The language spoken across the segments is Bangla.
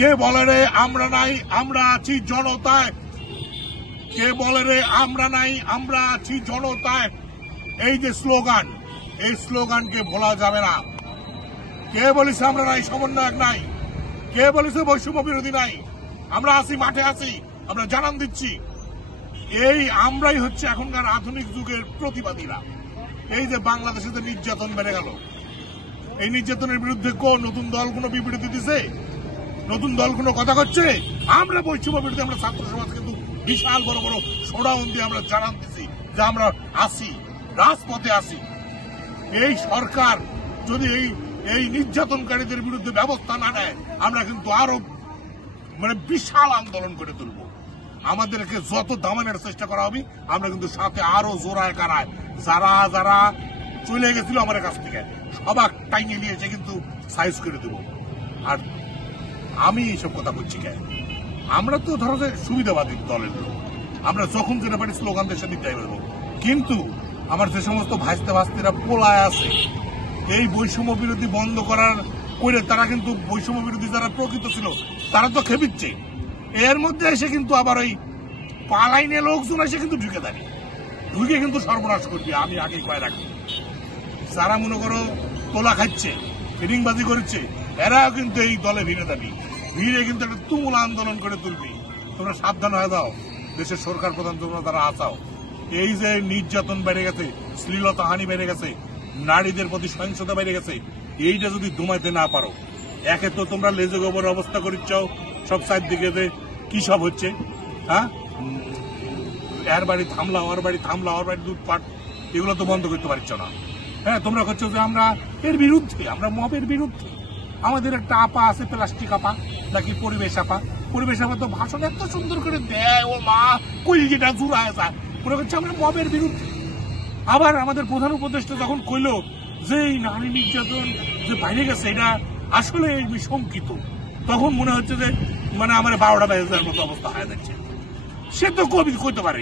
কে বলে রে আমরা নাই, আমরা আছি জনতায়। কে বলে রে আমরা নাই, আমরা আছি জনতায়। এই যে স্লোগান, এই স্লোগানকে ভোলা যাবে না। কে বলেছে আমরা নাই, সমন্বয়ক নাই? কে বলেছে বৈষম্য বিরোধী নাই? আমরা আছি, মাঠে আছি, আমরা জানান দিচ্ছি। এই আমরাই হচ্ছে এখনকার আধুনিক যুগের প্রতিবাদীরা। এই যে বাংলাদেশে যে নির্যাতন বেড়ে গেল, এই নির্যাতনের বিরুদ্ধে কোন নতুন দল কোনো বিবৃতি দিছে? নতুন দল কোনো কথা করছে? আমরা বৈষম্য বিরোধী, আমরা ছাত্র সমাজ কিন্তু বিশাল বড় বড় সোডাউন দিয়ে আমরা জানান দিচ্ছি যে আমরা আসি, রাজপথে আসি। এই সরকার যদি এই নির্যাতনকারীদের বিরুদ্ধে ব্যবস্থা না নেয়, আমরা কিন্তু আরো বিশাল আন্দোলন করে তুলব। আমাদেরকে যত দামানোর চেষ্টা করা হবে, আমরা কিন্তু সাথে আরো জোড়ায় কারায় যারা যারা চলে গেছিল আমাদের কাছ থেকে সবাক টাইনে নিয়ে এসে কিন্তু সাইজ করে দেব। আর আমি এইসব কথা বলছি কেন? আমরা তো ধরো যে সুবিধাবাদী দলের লোক, আমরা যখন যেটা পারি স্লোগান দেশে দিতে পারবো। কিন্তু আমার যে সমস্ত ভাইস্তে ভাস্তিরা পোলায় আছে, এই বৈষম্য বিরোধী বন্ধ করার করে তারা কিন্তু বৈষম্য বিরোধী যারা প্রকৃত ছিল তারা তো খেপিচ্ছে। এর মধ্যে এসে কিন্তু আবার ওই পালাইনে লোকজন এসে কিন্তু ঢুকে কিন্তু সর্বনাশ করবে। আমি আগে কয়ে রাখি, যারা মনে করো তোলা খাচ্ছে, ফিডিংবাজি করছে, এরাও কিন্তু এই দলে ভিড়ে কিন্তু একটা তুমুল আন্দোলন করে তুলবি। তোমরা সাবধান হয়ে দাও, দেশের সরকার প্রধান তোমরা তারা আসাও। এই যে নির্যাতন বেড়ে গেছে, শ্লীলতাহানি বেড়ে গেছে, নারীদের প্রতি সহিংসতা বেড়ে গেছে, এইটা যদি দমাইতে না পারো, একে তো তোমরা লেজে গোবর অবস্থা করিচ্ছ সব সাইড দিকে, যে কি সব হচ্ছে, হ্যাঁ, এর বাড়ি থামলা, ওর বাড়ি থামলা, ওর বাড়ি লুটপাট, এগুলো তো বন্ধ করতে পারছ না। হ্যাঁ, তোমরা করছো যে আমরা এর বিরুদ্ধে, আমরা মবের বিরুদ্ধে। আমাদের একটা আপা আছে, প্লাস্টিক আপা নাকি পরিবেশ আপা তো ভাষণ এত সুন্দর করে দেয়, ও মা কই যেটা জুড়ায় যায়, মনে করছে আমরা মবের বিরুদ্ধে। আবার আমাদের প্রধান উপদেষ্টা যখন কইল যে এই নারী নির্যাতন যে বাইরে গেছে এটা আসলে শঙ্কিত, তখন মনে হচ্ছে যে আমার 12টা বেজের মতো অবস্থা হয়ে যাচ্ছে। সে তো কবি কইতে পারে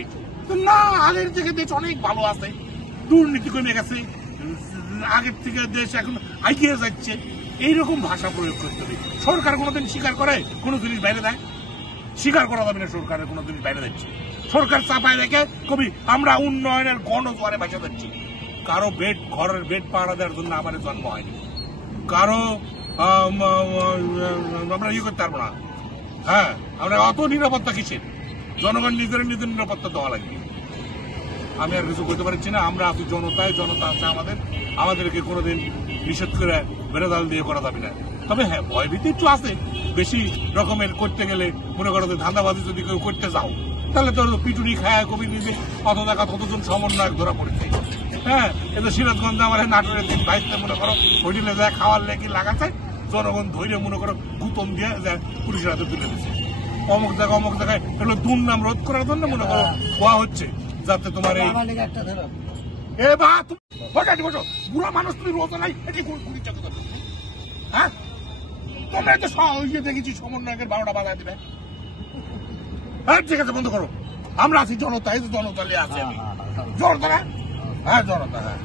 না, আগের থেকে দেশ অনেক ভালো আছে, দুর্নীতি কমে গেছে, আগের থেকে দেশ এখন এগিয়ে যাচ্ছে। এইরকম ভাষা প্রয়োগ করতে হবে। সরকার কোনোদিন স্বীকার করে কোনো জিনিস বাইরে দেয়? স্বীকার করা যাবে না সরকারের কোনো জিনিস বাইরে দিচ্ছে। সরকার চাপায় রেখে কবি আমরা উন্নয়নের গণজোয়ারে ভাসা যাচ্ছি। কারো ঘরের বেড পাহারা দেওয়ার জন্য আমার জন্ম হয়নি, কারো আমরা ইয়ে করতে পারবো না। হ্যাঁ, আমরা অত নিরাপত্তা কিসের? জনগণ নিজের নিরাপত্তা দেওয়া লাগবে। আমি আর কিছু করতে পারছি না। আমরা আছি জনতায়, জনতা আছে আমাদেরকে কোনোদিন নিষেধ করে বেড়াদাল দিয়ে করা যাবে না। তবে হ্যাঁ, ভয়ভীতি একটু আছে। বেশি রকমের করতে গেলে মনে করো যে ধান্দাবাজি যদি কেউ করতে যাও, তাহলে তোর পিটুনি খায় কবি নিজে কত টাকা কতজন সমন্বয়ক ধরা পড়েছে। হ্যাঁ, এটা সিরাজগঞ্জে আমার নাটোরের দিন ভাইতে মনে করো হোটেলে যায় খাওয়ার লেগে লাগাচ্ছে, জনগণ ধৈর্য মনে করো গুতন দিয়ে যায় পুলিশের হাতে তুলে দিচ্ছে। অমুক জায়গায় এগুলো দুর্নাম রোধ করার জন্য মনে করো হওয়া হচ্ছে, যাতে তোমার এই বুড়া মানুষ তুমি রোজ নাই, এটি হ্যাঁ, তোমরা তো দেখেছি সমন্বয়কের 12টা বাজায় দিবে। হ্যাঁ, ঠিক আছে, বন্ধ করো। আমরা আছি জনতা, এই জনতা নিয়ে আছি আমি, জনতা। হ্যাঁ, জনতা। হ্যাঁ।